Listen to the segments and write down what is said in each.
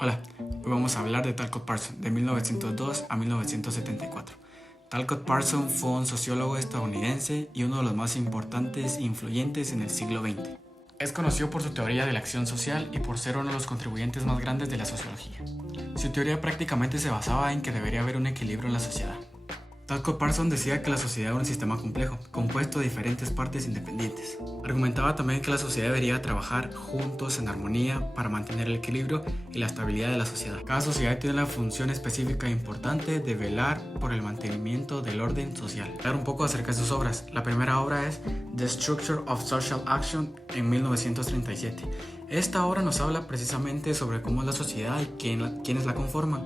Hola, hoy vamos a hablar de Talcott Parsons, de 1902 a 1974. Talcott Parsons fue un sociólogo estadounidense y uno de los más importantes e influyentes en el siglo XX. Es conocido por su teoría de la acción social y por ser uno de los contribuyentes más grandes de la sociología. Su teoría prácticamente se basaba en que debería haber un equilibrio en la sociedad. Talcott Parsons decía que la sociedad era un sistema complejo, compuesto de diferentes partes independientes. Argumentaba también que la sociedad debería trabajar juntos en armonía para mantener el equilibrio y la estabilidad de la sociedad. Cada sociedad tiene la función específica e importante de velar por el mantenimiento del orden social. Hablar un poco acerca de sus obras. La primera obra es The Structure of Social Action en 1937. Esta obra nos habla precisamente sobre cómo es la sociedad y quiénes la conforman.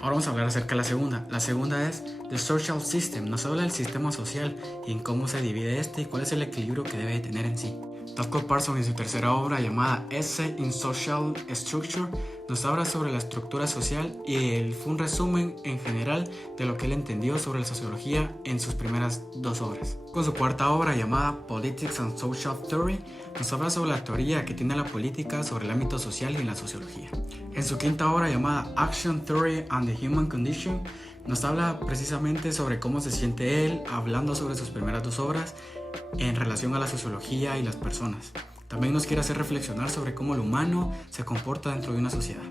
Ahora vamos a hablar acerca de la segunda. La segunda es The Social System. Nos habla del sistema social y en cómo se divide este y cuál es el equilibrio que debe tener en sí. Talcott Parsons en su tercera obra llamada Essay in Social Structure nos habla sobre la estructura social y fue un resumen en general de lo que él entendió sobre la sociología en sus primeras dos obras. Con su cuarta obra llamada Politics and Social Theory nos habla sobre la teoría que tiene la política sobre el ámbito social y en la sociología. En su quinta obra llamada Action Theory and the Human Condition nos habla precisamente sobre cómo se siente él, hablando sobre sus primeras dos obras en relación a la sociología y las personas. También nos quiere hacer reflexionar sobre cómo lo humano se comporta dentro de una sociedad.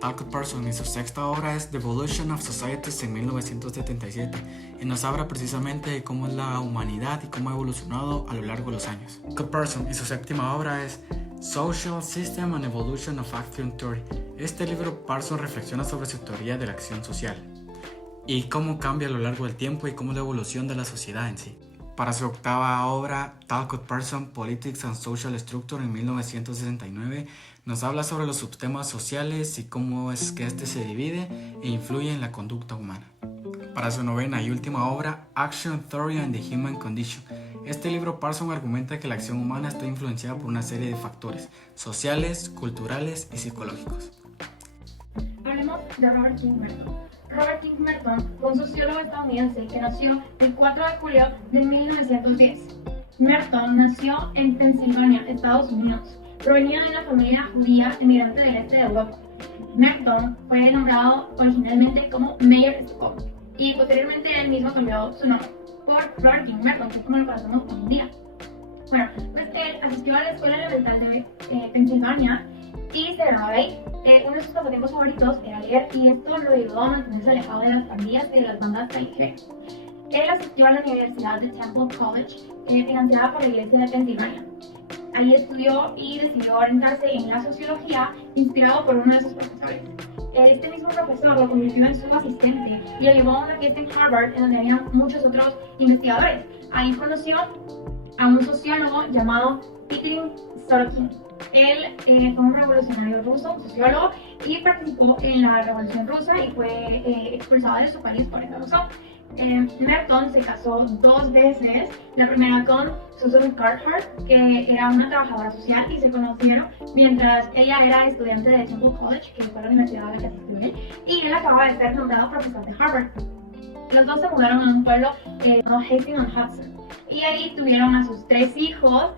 Talcott Parsons en su sexta obra es The Evolution of Societies en 1977 y nos habla precisamente de cómo es la humanidad y cómo ha evolucionado a lo largo de los años. Talcott Parsons en su séptima obra es Social System and Evolution of Action Theory. Este libro Parsons reflexiona sobre su teoría de la acción social y cómo cambia a lo largo del tiempo y cómo es la evolución de la sociedad en sí. Para su octava obra, Talcott Parsons, Politics and Social Structure en 1969, nos habla sobre los subtemas sociales y cómo es que este se divide e influye en la conducta humana. Para su novena y última obra, Action Theory and the Human Condition, este libro Parsons argumenta que la acción humana está influenciada por una serie de factores sociales, culturales y psicológicos. Hablemos de Robert King Merton. Robert King Merton fue un sociólogo estadounidense que nació el 4 de julio de 1910. Merton nació en Pensilvania, Estados Unidos. Provenía de una familia judía emigrante del este de Europa. Merton fue nombrado originalmente como Mayer Scott y posteriormente él mismo cambió su nombre por Robert King Merton, que es como lo conocemos hoy en día. Bueno, pues él asistió a la escuela elemental de Pensilvania y se graduó ahí. Uno de sus pasatiempos favoritos era leer y esto lo ayudó a mantenerse alejado de las pandillas y de las bandas callejeras. Él asistió a la Universidad de Temple College, financiada por la Iglesia de Pensilvania. Ahí estudió y decidió orientarse en la sociología, inspirado por uno de sus profesores. Este mismo profesor lo convirtió en su asistente y lo llevó a una fiesta en Harvard, en donde había muchos otros investigadores. Ahí conoció a un sociólogo llamado Piotr Sorokin. Él fue un revolucionario ruso, un sociólogo, y participó en la Revolución Rusa y fue expulsado de su país por esa razón. Merton se casó dos veces, la primera con Susan Carhart, que era una trabajadora social, y se conocieron mientras ella era estudiante de Temple College, que fue la universidad a la que asistió él, y él acababa de ser nombrado profesor de Harvard. Los dos se mudaron a un pueblo llamado Hastings-on-Hudson, y ahí tuvieron a sus tres hijos,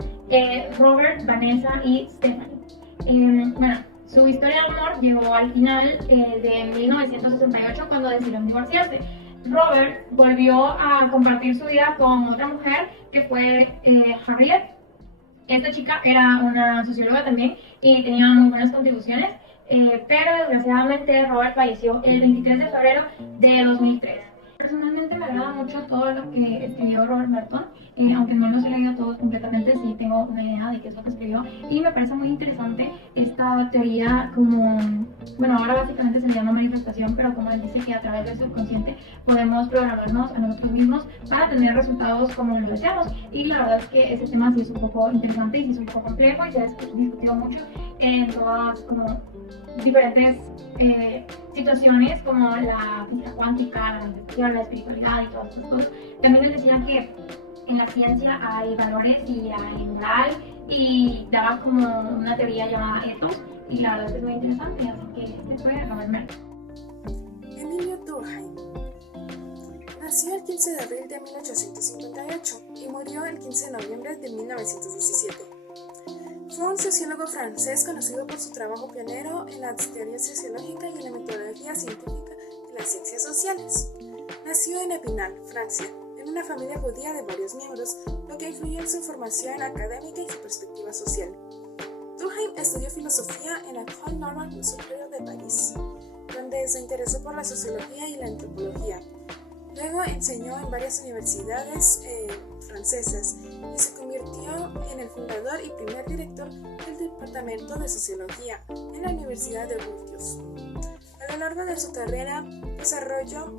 Robert, Vanessa y Stephanie. Bueno, su historia de amor llegó al final de 1968 cuando decidieron divorciarse. Robert volvió a compartir su vida con otra mujer que fue Harriet. Esta chica era una socióloga también y tenía muy buenas contribuciones, pero desgraciadamente Robert falleció el 23 de febrero de 2003. Personalmente me agrada mucho todo lo que escribió Robert Merton, aunque no los he leído todos completamente, sí tengo una idea de qué es lo que escribió y me parece muy interesante esta teoría como, bueno, ahora básicamente se le llama manifestación, pero como él dice que a través del subconsciente podemos programarnos a nosotros mismos para tener resultados como los deseamos, y la verdad es que ese tema sí es un poco interesante y sí es un poco complejo y se ha discutido mucho en todas como diferentes situaciones como la física cuántica, la manifestación, la espiritualidad y todas estas cosas. También él decía que en la ciencia hay valores y hay moral, y daba como una teoría llamada ethos, y la verdad es que es muy interesante, así que este fue Robert Merton. Emilio Durkheim nació el 15 de abril de 1858 y murió el 15 de noviembre de 1917. Fue un sociólogo francés conocido por su trabajo pionero en la teoría sociológica y en la metodología científica de las ciencias sociales. Nació en Épinal, Francia, en una familia judía de varios miembros, lo que influyó en su formación académica y su perspectiva social. Durkheim estudió filosofía en la École Normale Supérieure de París, donde se interesó por la sociología y la antropología. Luego enseñó en varias universidades francesas y se convirtió en el fundador y primer director del Departamento de Sociología en la Universidad de Burdeos. A lo largo de su carrera desarrolló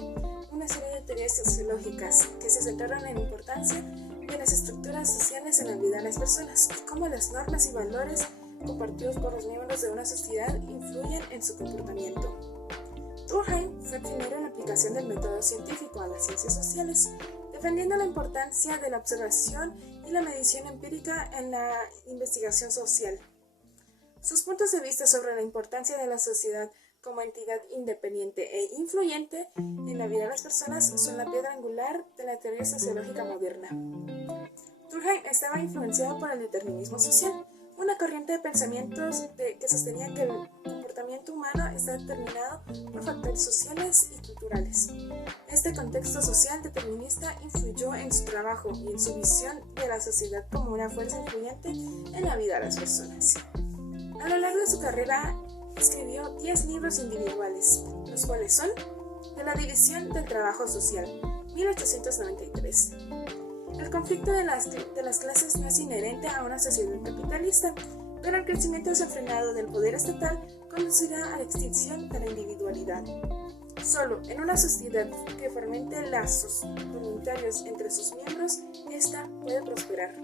una serie de teorías sociológicas que se centraron en la importancia de las estructuras sociales en la vida de las personas y cómo las normas y valores compartidos por los miembros de una sociedad influyen en su comportamiento. Durkheim fue pionero en la aplicación del método científico a las ciencias sociales, defendiendo la importancia de la observación y la medición empírica en la investigación social. Sus puntos de vista sobre la importancia de la sociedad como entidad independiente e influyente en la vida de las personas son la piedra angular de la teoría sociológica moderna. Durkheim estaba influenciado por el determinismo social, una corriente de pensamientos que sostenía que el comportamiento humano está determinado por factores sociales y culturales. Este contexto social determinista influyó en su trabajo y en su visión de la sociedad como una fuerza influyente en la vida de las personas. A lo largo de su carrera, escribió 10 libros individuales, los cuales son De la división del trabajo social, 1893. El conflicto de las clases no es inherente a una sociedad capitalista, pero el crecimiento desenfrenado del poder estatal conducirá a la extinción de la individualidad. Solo en una sociedad que fomente lazos voluntarios entre sus miembros, ésta puede prosperar.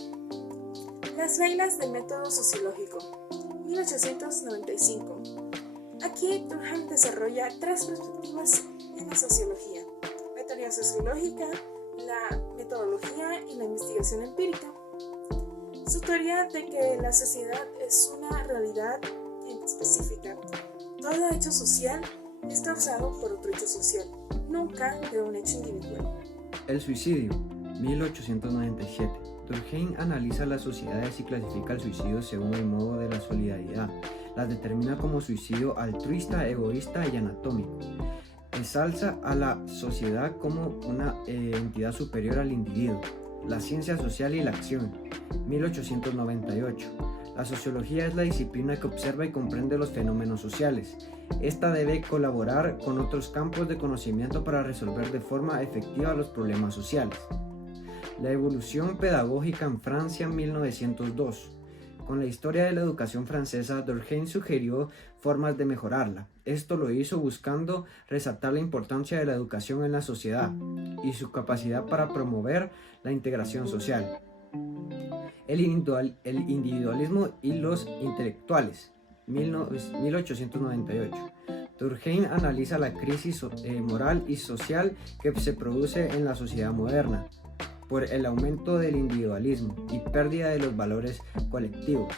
Las reglas del método sociológico, 1895. Aquí Durkheim desarrolla 3 perspectivas en la sociología: la teoría sociológica, la metodología y la investigación empírica. Su teoría de que la sociedad es una realidad específica. Todo hecho social es causado por otro hecho social, nunca de un hecho individual. El suicidio, 1897. Durkheim analiza las sociedades y clasifica el suicidio según el modo de la solidaridad. Las determina como suicidio altruista, egoísta y anatómico. Ensalza a la sociedad como una entidad superior al individuo. La ciencia social y la acción, 1898. La sociología es la disciplina que observa y comprende los fenómenos sociales. Esta debe colaborar con otros campos de conocimiento para resolver de forma efectiva los problemas sociales. La evolución pedagógica en Francia, 1902. Con la historia de la educación francesa, Durkheim sugirió formas de mejorarla. Esto lo hizo buscando resaltar la importancia de la educación en la sociedad y su capacidad para promover la integración social. El individualismo y los intelectuales, 1898. Durkheim analiza la crisis moral y social que se produce en la sociedad moderna por el aumento del individualismo y pérdida de los valores colectivos.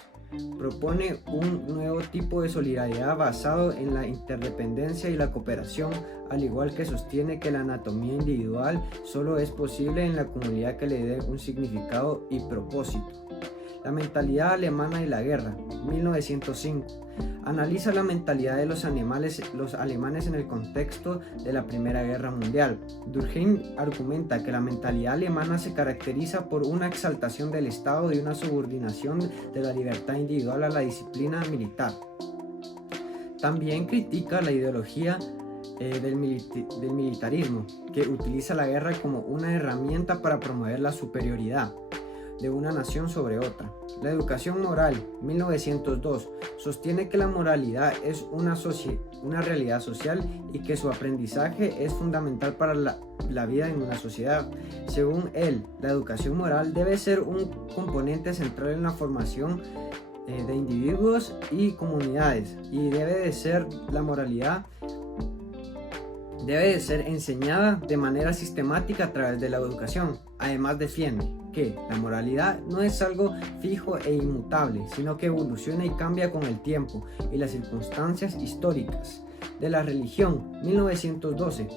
Propone un nuevo tipo de solidaridad basado en la interdependencia y la cooperación, al igual que sostiene que la anatomía individual solo es posible en la comunidad que le dé un significado y propósito. La mentalidad alemana y la guerra, 1905. Analiza la mentalidad de los alemanes en el contexto de la Primera Guerra Mundial. Durkheim argumenta que la mentalidad alemana se caracteriza por una exaltación del Estado y una subordinación de la libertad individual a la disciplina militar. También critica la ideología del militarismo, que utiliza la guerra como una herramienta para promover la superioridad de una nación sobre otra. La educación moral, 1902, sostiene que la moralidad es una realidad social y que su aprendizaje es fundamental para la vida en una sociedad. Según él, la educación moral debe ser un componente central en la formación de individuos y comunidades, y la moralidad debe de ser enseñada de manera sistemática a través de la educación. Además, defiende que la moralidad no es algo fijo e inmutable, sino que evoluciona y cambia con el tiempo y las circunstancias históricas. De la religión, 1912,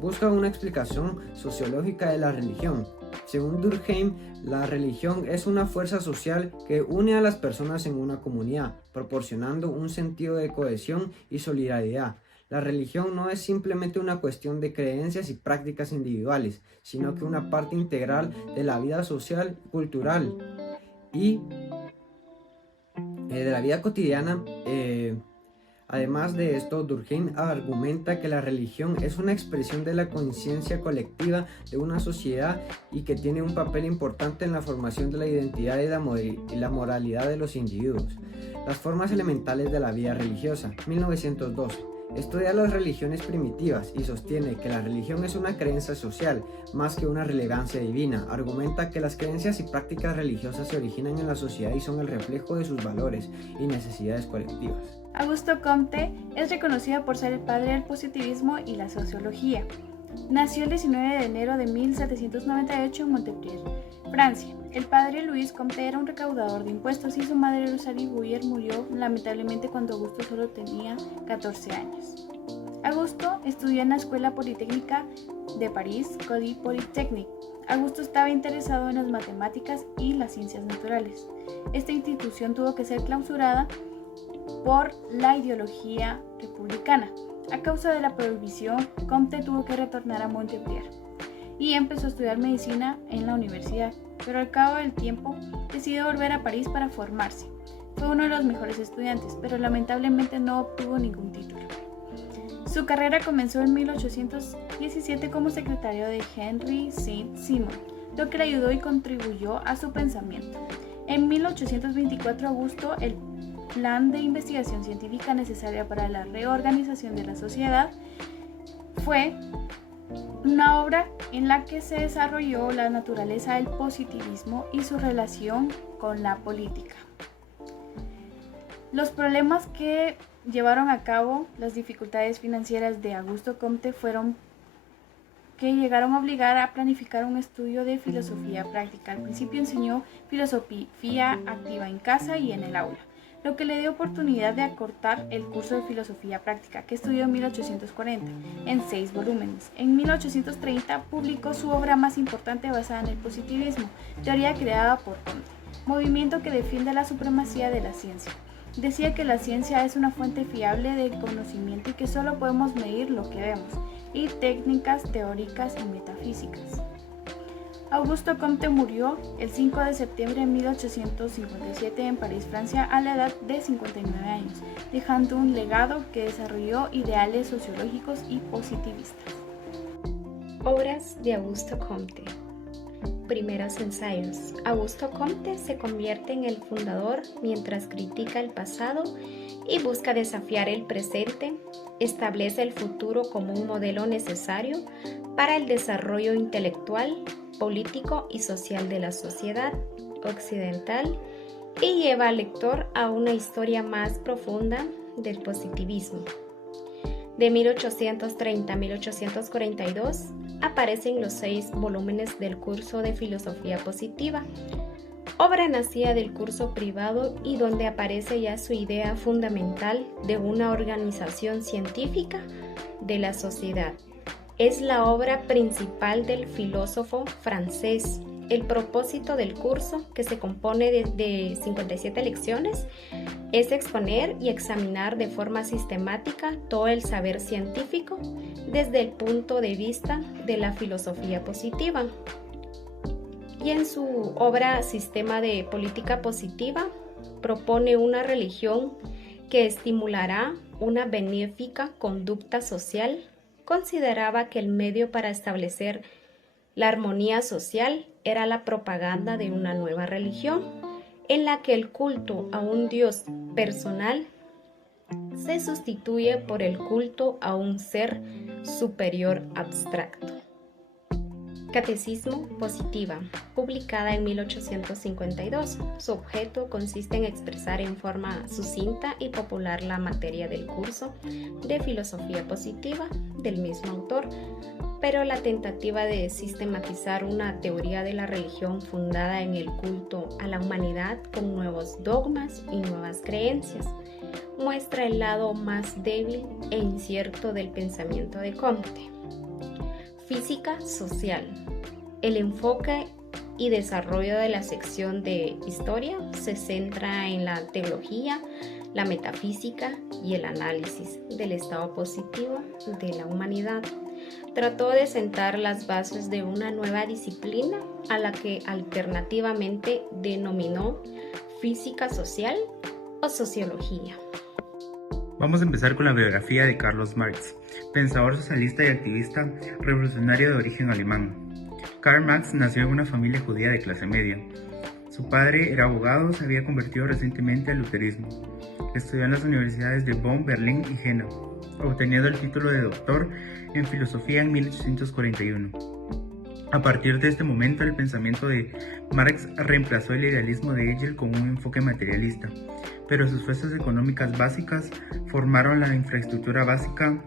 busca una explicación sociológica de la religión. Según Durkheim, la religión es una fuerza social que une a las personas en una comunidad, proporcionando un sentido de cohesión y solidaridad. La religión no es simplemente una cuestión de creencias y prácticas individuales, sino que una parte integral de la vida social, cultural y de la vida cotidiana. Además de esto, Durkheim argumenta que la religión es una expresión de la conciencia colectiva de una sociedad y que tiene un papel importante en la formación de la identidad y la moralidad de los individuos. Las formas elementales de la vida religiosa, 1902. Estudia las religiones primitivas y sostiene que la religión es una creencia social más que una relevancia divina. Argumenta que las creencias y prácticas religiosas se originan en la sociedad y son el reflejo de sus valores y necesidades colectivas. Augusto Comte es reconocido por ser el padre del positivismo y la sociología. Nació el 19 de enero de 1798 en Montpellier, Francia. El padre Luis Comte era un recaudador de impuestos y su madre Rosalie Bouyer murió lamentablemente cuando Augusto solo tenía 14 años. Augusto estudió en la Escuela Politécnica de París, Cody Polytechnique. Augusto estaba interesado en las matemáticas y las ciencias naturales. Esta institución tuvo que ser clausurada por la ideología republicana. A causa de la prohibición, Comte tuvo que retornar a Montpellier y empezó a estudiar medicina en la universidad, pero al cabo del tiempo decidió volver a París para formarse. Fue uno de los mejores estudiantes, pero lamentablemente no obtuvo ningún título. Su carrera comenzó en 1817 como secretario de Henry Saint-Simon, lo que le ayudó y contribuyó a su pensamiento. En 1824, Augusto, el plan de investigación científica necesaria para la reorganización de la sociedad, fue una obra en la que se desarrolló la naturaleza del positivismo y su relación con la política. Los problemas que llevaron a cabo las dificultades financieras de Augusto Comte fueron que llegaron a obligar a planificar un estudio de filosofía práctica. Al principio enseñó filosofía activa en casa y en el aula, lo que le dio oportunidad de acortar el curso de filosofía práctica, que estudió en 1840, en 6 volúmenes. En 1830 publicó su obra más importante basada en el positivismo, teoría creada por Comte, movimiento que defiende la supremacía de la ciencia. Decía que la ciencia es una fuente fiable de conocimiento y que solo podemos medir lo que vemos, y técnicas teóricas y metafísicas. Augusto Comte murió el 5 de septiembre de 1857 en París, Francia, a la edad de 59 años, dejando un legado que desarrolló ideales sociológicos y positivistas. Obras de Augusto Comte. Primeros ensayos. Augusto Comte se convierte en el fundador mientras critica el pasado y busca desafiar el presente, establece el futuro como un modelo necesario para el desarrollo intelectual, político y social de la sociedad occidental y lleva al lector a una historia más profunda del positivismo. De 1830 a 1842 aparecen los 6 volúmenes del curso de filosofía positiva, obra nacida del curso privado y donde aparece ya su idea fundamental de una organización científica de la sociedad. Es la obra principal del filósofo francés. El propósito del curso, que se compone de 57 lecciones, es exponer y examinar de forma sistemática todo el saber científico desde el punto de vista de la filosofía positiva. Y en su obra Sistema de Política Positiva propone una religión que estimulará una benéfica conducta social. Consideraba que el medio para establecer la armonía social era la propaganda de una nueva religión, en la que el culto a un Dios personal se sustituye por el culto a un ser superior abstracto. Catecismo Positiva, publicada en 1852. Su objeto consiste en expresar en forma sucinta y popular la materia del curso de filosofía positiva del mismo autor, pero la tentativa de sistematizar una teoría de la religión fundada en el culto a la humanidad con nuevos dogmas y nuevas creencias muestra el lado más débil e incierto del pensamiento de Comte. Física social. El enfoque y desarrollo de la sección de historia se centra en la teología, la metafísica y el análisis del estado positivo de la humanidad. Trató de sentar las bases de una nueva disciplina a la que alternativamente denominó física social o sociología. Vamos a empezar con la biografía de Carlos Marx, pensador socialista y activista revolucionario de origen alemán. Karl Marx nació en una familia judía de clase media. Su padre era abogado, se había convertido recientemente al luterismo. Estudió en las universidades de Bonn, Berlín y Jena, obteniendo el título de doctor en filosofía en 1841. A partir de este momento, el pensamiento de Marx reemplazó el idealismo de Hegel con un enfoque materialista, pero sus fuerzas económicas básicas formaron la infraestructura básica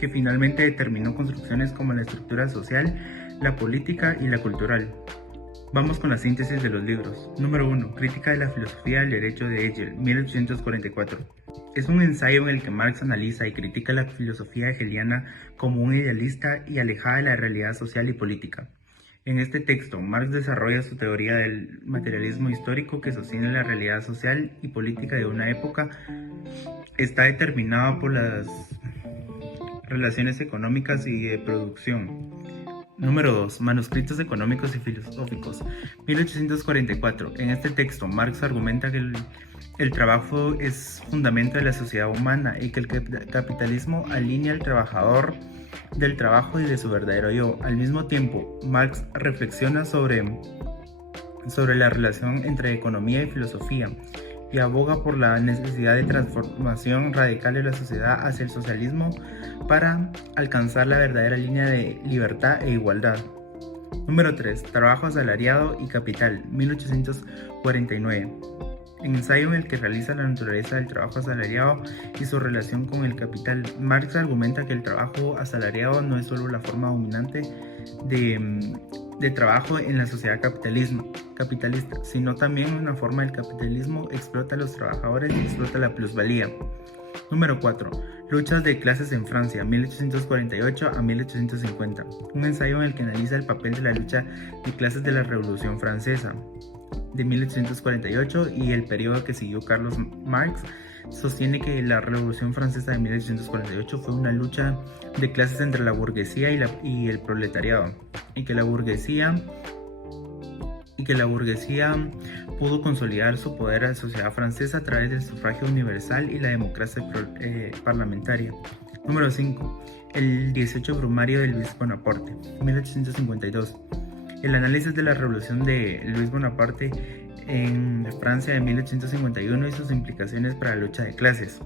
que finalmente determinó construcciones como la estructura social, la política y la cultural. Vamos con la síntesis de los libros. Número 1. Crítica de la filosofía del derecho de Hegel, 1844. Es un ensayo en el que Marx analiza y critica la filosofía hegeliana como un idealista y alejada de la realidad social y política. En este texto, Marx desarrolla su teoría del materialismo histórico que sostiene la realidad social y política de una época. Está determinada por las relaciones económicas y de producción. Número 2. Manuscritos económicos y filosóficos, 1844. En este texto, Marx argumenta que el trabajo es fundamento de la sociedad humana y que el capitalismo alinea al trabajador del trabajo y de su verdadero yo. Al mismo tiempo, Marx reflexiona sobre la relación entre economía y filosofía y aboga por la necesidad de transformación radical de la sociedad hacia el socialismo para alcanzar la verdadera línea de libertad e igualdad. Número 3. Trabajo asalariado y capital, 1849. Ensayo en el que realiza la naturaleza del trabajo asalariado y su relación con el capital. Marx argumenta que el trabajo asalariado no es solo la forma dominante de trabajo en la sociedad capitalista, sino también una forma del capitalismo explota a los trabajadores y explota la plusvalía. Número 4. Luchas de clases en Francia, 1848 a 1850. Un ensayo en el que analiza el papel de la lucha de clases de la Revolución Francesa de 1848 y el periodo que siguió. Carlos Marx sostiene que la Revolución Francesa de 1848 fue una lucha de clases entre la burguesía y el proletariado, y que la burguesía pudo consolidar su poder a la sociedad francesa a través del sufragio universal y la democracia parlamentaria. Número 5. El 18 Brumario de Luis Bonaparte, 1852. El análisis de la revolución de Luis Bonaparte en Francia de 1851 y sus implicaciones para la lucha de clases.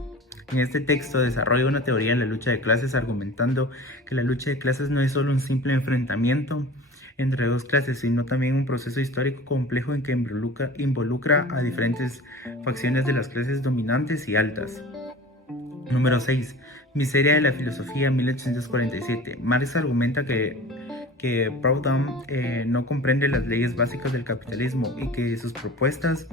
En este texto desarrolla una teoría de la lucha de clases argumentando que la lucha de clases no es solo un simple enfrentamiento entre dos clases, sino también un proceso histórico complejo en que involucra a diferentes facciones de las clases dominantes y altas. Número 6. Miseria de la filosofía, 1847. Marx argumenta que Proudhon no comprende las leyes básicas del capitalismo y que sus propuestas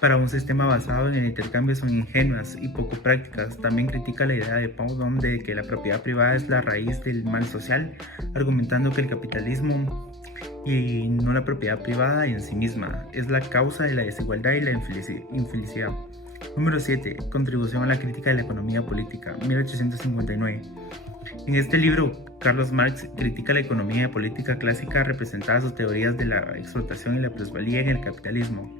para un sistema basado en el intercambio son ingenuas y poco prácticas. También critica la idea de Proudhon de que la propiedad privada es la raíz del mal social, argumentando que el capitalismo y no la propiedad privada en sí misma es la causa de la desigualdad y la infelicidad. Número 7. Contribución a la crítica de la economía política, 1859. En este libro, Carlos Marx critica la economía política clásica representada sus teorías de la explotación y la plusvalía en el capitalismo.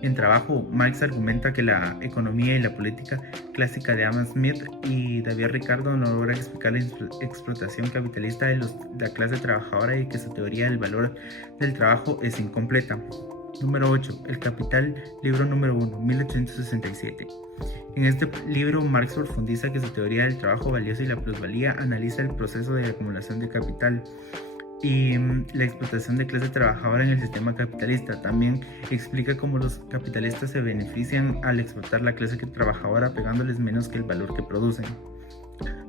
En Trabajo, Marx argumenta que la economía y la política clásica de Adam Smith y David Ricardo no logra explicar la explotación capitalista de la clase trabajadora y que su teoría del valor del trabajo es incompleta. Número 8. El Capital, libro número 1, 1867. En este libro, Marx profundiza que su teoría del trabajo valioso y la plusvalía analiza el proceso de acumulación de capital y la explotación de clase trabajadora en el sistema capitalista. También explica cómo los capitalistas se benefician al explotar la clase trabajadora pagándoles menos que el valor que producen.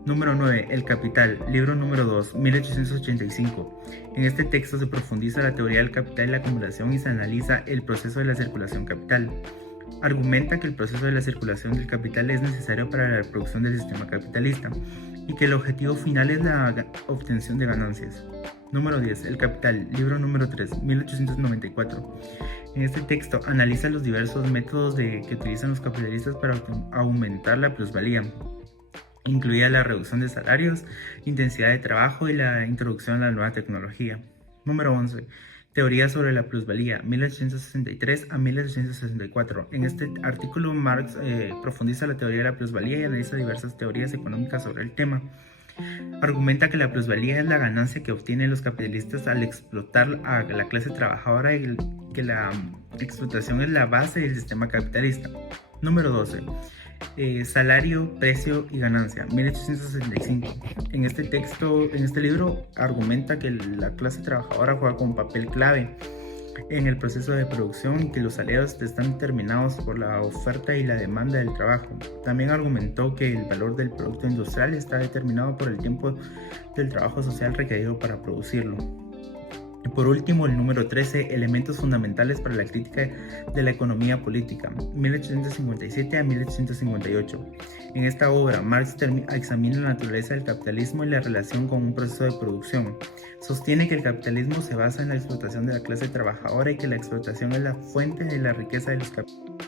Número 9. El Capital, libro número 2, 1885. En este texto se profundiza la teoría del capital y la acumulación y se analiza el proceso de la circulación capital. Argumenta que el proceso de la circulación del capital es necesario para la reproducción del sistema capitalista y que el objetivo final es la obtención de ganancias. Número 10. El Capital, libro número 3, 1894. En este texto analiza los diversos métodos que utilizan los capitalistas para aumentar la plusvalía, incluida la reducción de salarios, intensidad de trabajo y la introducción de la nueva tecnología. Número 11. Teoría sobre la plusvalía, 1863 a 1864. En este artículo, Marx profundiza la teoría de la plusvalía y analiza diversas teorías económicas sobre el tema. Argumenta que la plusvalía es la ganancia que obtienen los capitalistas al explotar a la clase trabajadora y que la explotación es la base del sistema capitalista. Número 12. Salario, precio y ganancia, 1865. En este libro argumenta que la clase trabajadora juega un papel clave en el proceso de producción y que los salarios están determinados por la oferta y la demanda del trabajo. También argumentó que el valor del producto industrial está determinado por el tiempo del trabajo social requerido para producirlo. Y por último, el número 13, elementos fundamentales para la crítica de la economía política, 1857 a 1858. En esta obra, Marx examina la naturaleza del capitalismo y la relación con un proceso de producción. Sostiene que el capitalismo se basa en la explotación de la clase trabajadora y que la explotación es la fuente de la riqueza de los capitalistas.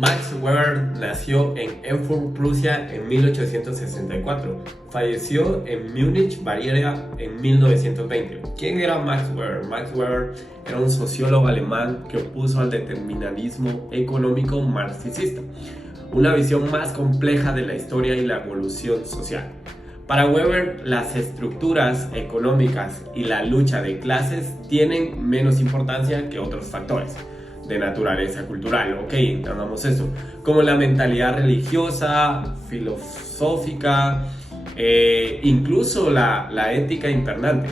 Max Weber nació en Erfurt, Prusia en 1864. Falleció en Múnich, Baviera en 1920. ¿Quién era Max Weber? Max Weber era un sociólogo alemán que opuso al determinismo económico marxista, una visión más compleja de la historia y la evolución social. Para Weber, las estructuras económicas y la lucha de clases tienen menos importancia que otros factores de naturaleza cultural, entendamos eso, como la mentalidad religiosa, filosófica, incluso la ética imperante.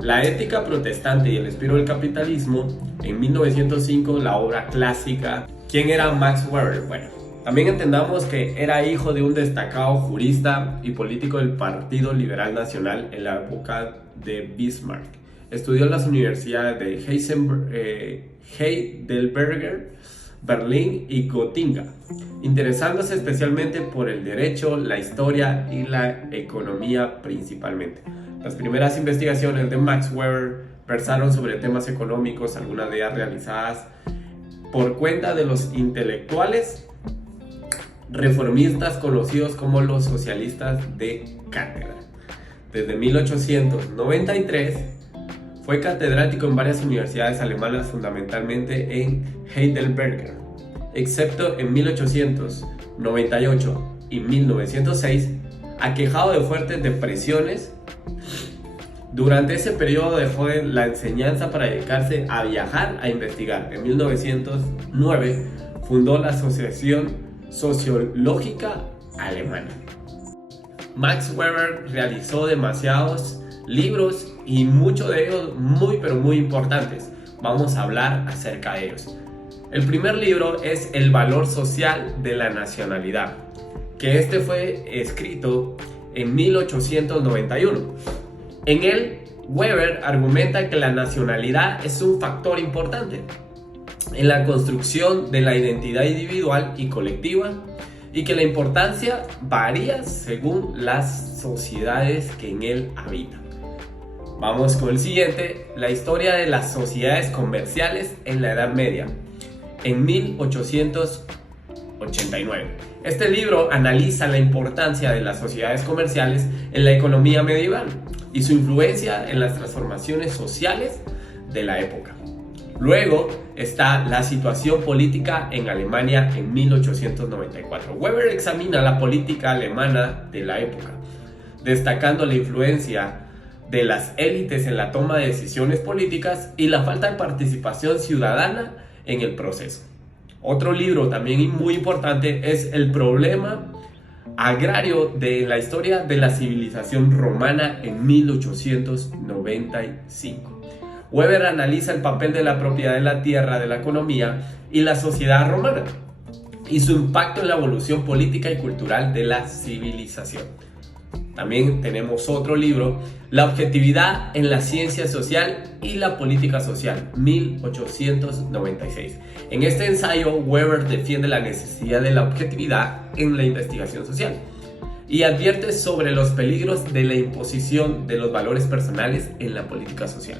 La ética protestante y el espíritu del capitalismo, en 1905, la obra clásica. ¿Quién era Max Weber? Bueno, también entendamos que era hijo de un destacado jurista y político del Partido Liberal Nacional en la época de Bismarck. Estudió en las universidades de Heidelberg, Berlín y Gotinga, interesándose especialmente por el derecho, la historia y la economía principalmente. Las primeras investigaciones de Max Weber versaron sobre temas económicos, algunas de ellas realizadas por cuenta de los intelectuales reformistas conocidos como los socialistas de cátedra. Desde 1893 fue catedrático en varias universidades alemanas, fundamentalmente en Heidelberg, excepto en 1898 y 1906, aquejado de fuertes depresiones. Durante ese periodo dejó la enseñanza para dedicarse a viajar a investigar. En 1909 fundó la Asociación Sociológica Alemana. Max Weber realizó demasiados libros y muchos de ellos muy importantes. Vamos a hablar acerca de ellos. El primer libro es El valor social de la nacionalidad, que fue escrito en 1891. En él, Weber argumenta que la nacionalidad es un factor importante en la construcción de la identidad individual y colectiva, y que la importancia varía según las sociedades que en él habitan. Vamos con el siguiente, la historia de las sociedades comerciales en la Edad Media, en 1889. Este libro analiza la importancia de las sociedades comerciales en la economía medieval y su influencia en las transformaciones sociales de la época. Luego está la situación política en Alemania en 1894. Weber examina la política alemana de la época, destacando la influencia de las élites en la toma de decisiones políticas y la falta de participación ciudadana en el proceso. Otro libro también muy importante es El problema agrario de la historia de la civilización romana en 1895. Weber analiza el papel de la propiedad de la tierra, de la economía y la sociedad romana y su impacto en la evolución política y cultural de la civilización. También tenemos otro libro, La objetividad en la ciencia social y la política social, 1896. En este ensayo, Weber defiende la necesidad de la objetividad en la investigación social y advierte sobre los peligros de la imposición de los valores personales en la política social.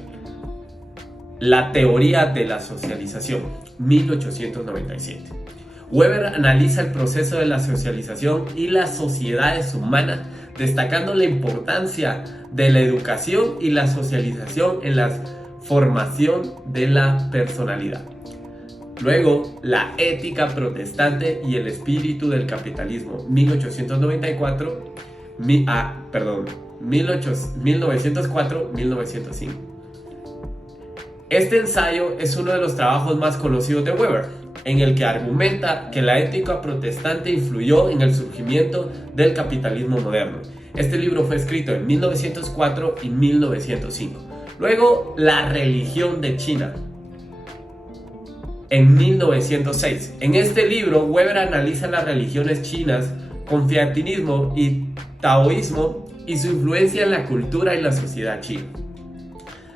La teoría de la socialización, 1897. Weber analiza el proceso de la socialización y las sociedades humanas, destacando la importancia de la educación y la socialización en la formación de la personalidad. Luego, la ética protestante y el espíritu del capitalismo, 1904-1905. Este ensayo es uno de los trabajos más conocidos de Weber, en el que argumenta que la ética protestante influyó en el surgimiento del capitalismo moderno. Este libro fue escrito en 1904 y 1905. Luego, la religión de China, en 1906. En este libro, Weber analiza las religiones chinas, confucianismo y taoísmo y su influencia en la cultura y la sociedad china.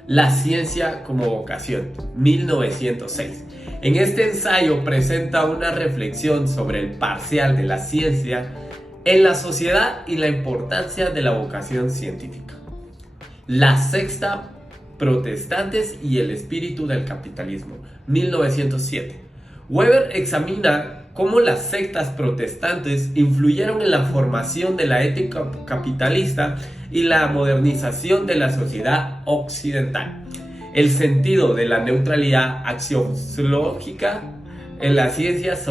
La ciencia como vocación, 1906. En este ensayo presenta una reflexión sobre el parcial de la ciencia en la sociedad y la importancia de la vocación científica. La sexta, protestantes y el espíritu del capitalismo, 1907. Weber examina cómo las sectas protestantes influyeron en la formación de la ética capitalista y la modernización de la sociedad occidental. El sentido de la neutralidad axiológica en las ciencias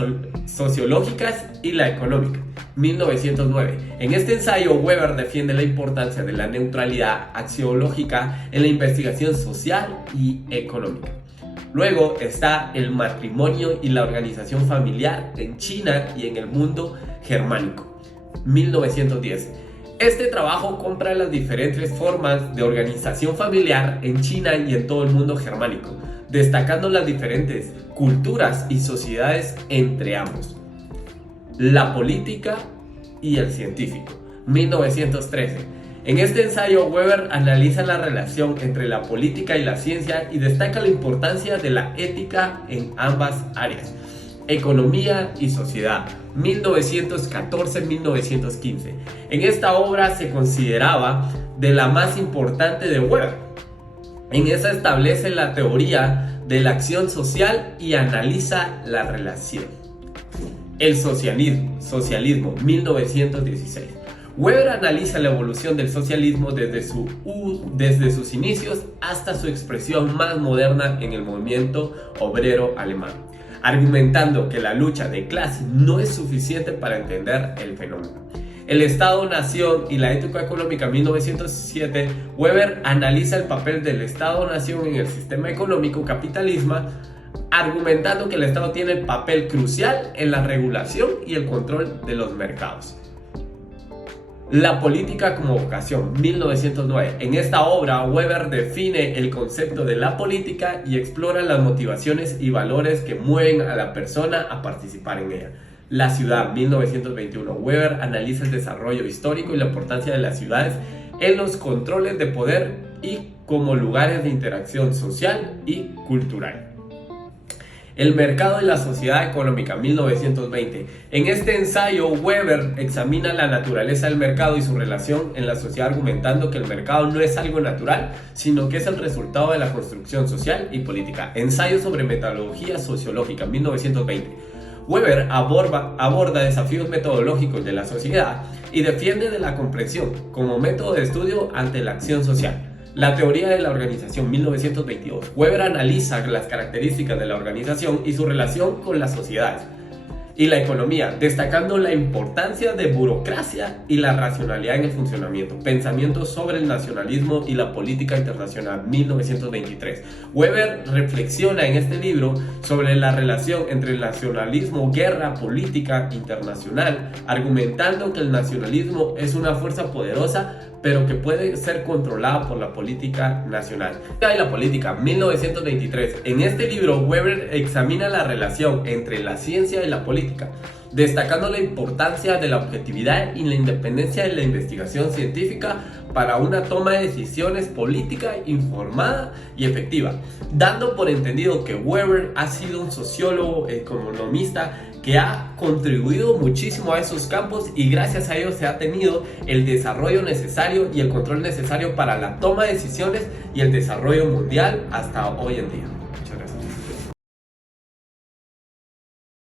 sociológicas y la económica, 1909. En este ensayo, Weber defiende la importancia de la neutralidad axiológica en la investigación social y económica. Luego está el matrimonio y la organización familiar en China y en el mundo germánico, 1910. Este trabajo compara las diferentes formas de organización familiar en China y en todo el mundo germánico, destacando las diferentes culturas y sociedades entre ambos. La política y el científico, 1913. En este ensayo, Weber analiza la relación entre la política y la ciencia y destaca la importancia de la ética en ambas áreas. Economía y sociedad, 1914-1915. En esta obra se consideraba de la más importante de Weber. En esa establece la teoría de la acción social y analiza la relación. El socialismo, 1916. Weber analiza la evolución del socialismo desde sus inicios hasta su expresión más moderna en el movimiento obrero alemán, argumentando que la lucha de clase no es suficiente para entender el fenómeno. El Estado-Nación y la ética económica, 1907, Weber analiza el papel del Estado-Nación en el sistema económico capitalista, argumentando que el Estado tiene el papel crucial en la regulación y el control de los mercados. La política como vocación, 1909. En esta obra, Weber define el concepto de la política y explora las motivaciones y valores que mueven a la persona a participar en ella. La ciudad, 1921. Weber analiza el desarrollo histórico y la importancia de las ciudades en los controles de poder y como lugares de interacción social y cultural. El mercado y la sociedad económica, 1920. En este ensayo, Weber examina la naturaleza del mercado y su relación en la sociedad, argumentando que el mercado no es algo natural, sino que es el resultado de la construcción social y política. Ensayo sobre metodología sociológica, 1920. Weber aborda desafíos metodológicos de la sociedad y defiende de la comprensión como método de estudio ante la acción social. La teoría de la organización, 1922. Weber analiza las características de la organización y su relación con las sociedades y la economía, destacando la importancia de burocracia y la racionalidad en el funcionamiento. Pensamiento sobre el nacionalismo y la política internacional, 1923. Weber reflexiona en este libro sobre la relación entre el nacionalismo, guerra, política internacional, argumentando que el nacionalismo es una fuerza poderosa pero que puede ser controlada por la política nacional. Y la política, 1923. En este libro, Weber examina la relación entre la ciencia y la política, destacando la importancia de la objetividad y la independencia de la investigación científica para una toma de decisiones política informada y efectiva, dando por entendido que Weber ha sido un sociólogo economista que ha contribuido muchísimo a esos campos y gracias a ello se ha tenido el desarrollo necesario y el control necesario para la toma de decisiones y el desarrollo mundial hasta hoy en día.